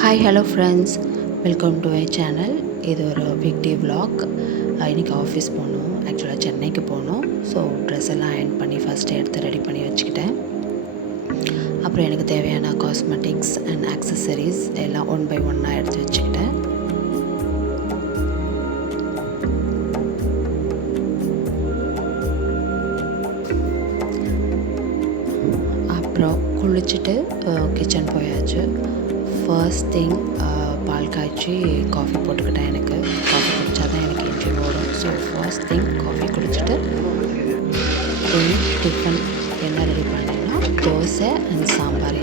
Hi hello friends, welcome to my channel. இது ஒரு week day vlog. இன்றைக்கி office போகணும், ஆக்சுவலாக சென்னைக்கு போகணும். ஸோ ட்ரெஸ் எல்லாம் அயர்ன் பண்ணி ஃபஸ்ட்டு எடுத்து ரெடி பண்ணி வச்சுக்கிட்டேன். அப்புறம் எனக்கு தேவையான காஸ்மெட்டிக்ஸ் அண்ட் ஆக்சசரிஸ் எல்லாம் ஒன் பை ஒன்னாக எடுத்து வச்சுக்கிட்டேன். அப்புறம் குளிச்சுட்டு கிச்சன் போயாச்சு. ஃபர்ஸ்ட் திங் பால் காய்ச்சி காஃபி போட்டுக்கிட்டேன். எனக்கு காஃபி குடித்தா தான் எனக்கு என்ஜின் ஓடும். ஸோ ஃபர்ஸ்ட் திங் காஃபி குடிச்சிட்டு டிஃபன் என்ன ரெடி பண்ணேன்னா தோசை அண்ட் சாம்பார்.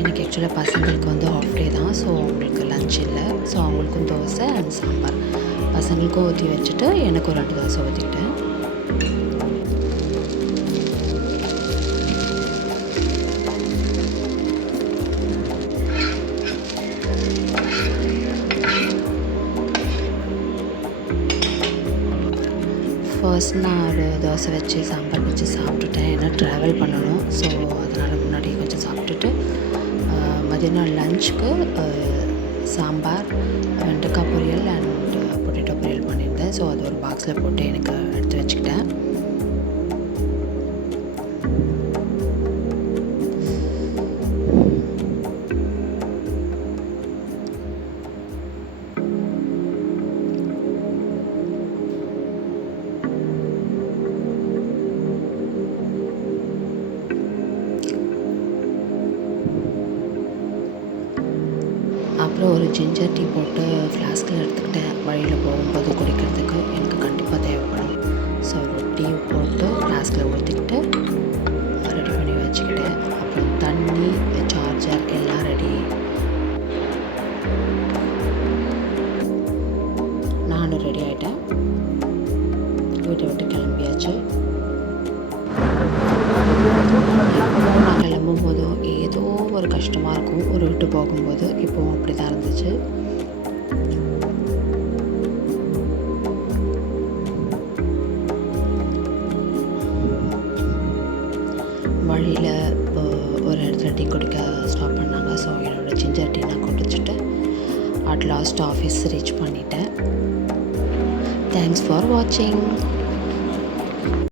எனக்கு ஆக்சுவலாக பசங்களுக்கு வந்து ஆஃப் டே தான், ஸோ அவங்களுக்கு லன்ச் இல்லை. ஸோ அவங்களுக்கும் தோசை அண்ட் சாம்பார் பசங்களுக்கும் ஊற்றி வச்சுட்டு எனக்கு ஒரு 2 தோசை ஊற்றிக்கிட்டேன். ஃபர்ஸ்ட் நான் ஒரு தோசை வச்சு சாம்பார் வச்சு சாப்பிட்டுட்டேன். ஏன்னா ட்ராவல் பண்ணணும், ஸோ அதனால் முன்னாடி கொஞ்சம் சாப்பிட்டுட்டு மதியானம் லஞ்சுக்கு சாம்பார், வெண்டைக்காய் பொரியல் அண்ட் பொட்டேட்டோ பொரியல் பண்ணியிருந்தேன். ஸோ அது ஒரு பாக்ஸில் போட்டு எனக்கு எடுத்து வச்சுக்கிட்டேன். அப்புறம் ஒரு ஜிஞ்சர் டீ போட்டு ஃப்ளாஸ்கில் எடுத்துக்கிட்டேன். வழியில் போகும்போது குடிக்கிறதுக்கு எனக்கு கண்டிப்பாக தேவைப்படும். ஸோ ஒரு டீ போட்டு ஃப்ளாஸ்கில் ஊற்றிக்கிட்டு ரெடி பண்ணி வச்சுக்கிட்டேன். அப்புறம் தண்ணி, சார்ஜர் எல்லாம் ரெடி. நானும் ரெடி ஆகிட்டேன். வீட்டை விட்டு கிளம்பியாச்சு. நான் கிளம்பும்போதும் ஏதோ ஒரு கஷ்டமாக இருக்கும், ஒரு விட்டு போகும்போது. இப்போவும் அப்படி தான் இருந்துச்சு. வழியில் ஒரு இடத்துல டீ குடிக்க ஸ்டாப் பண்ணாங்க. ஸோ என்னோடய ஜிஞ்சர் டீ நான் குடிச்சிட்டு அட் லாஸ்ட் ஆஃபீஸ் ரீச் பண்ணிட்டேன். தேங்க்ஸ் ஃபார் வாட்சிங்.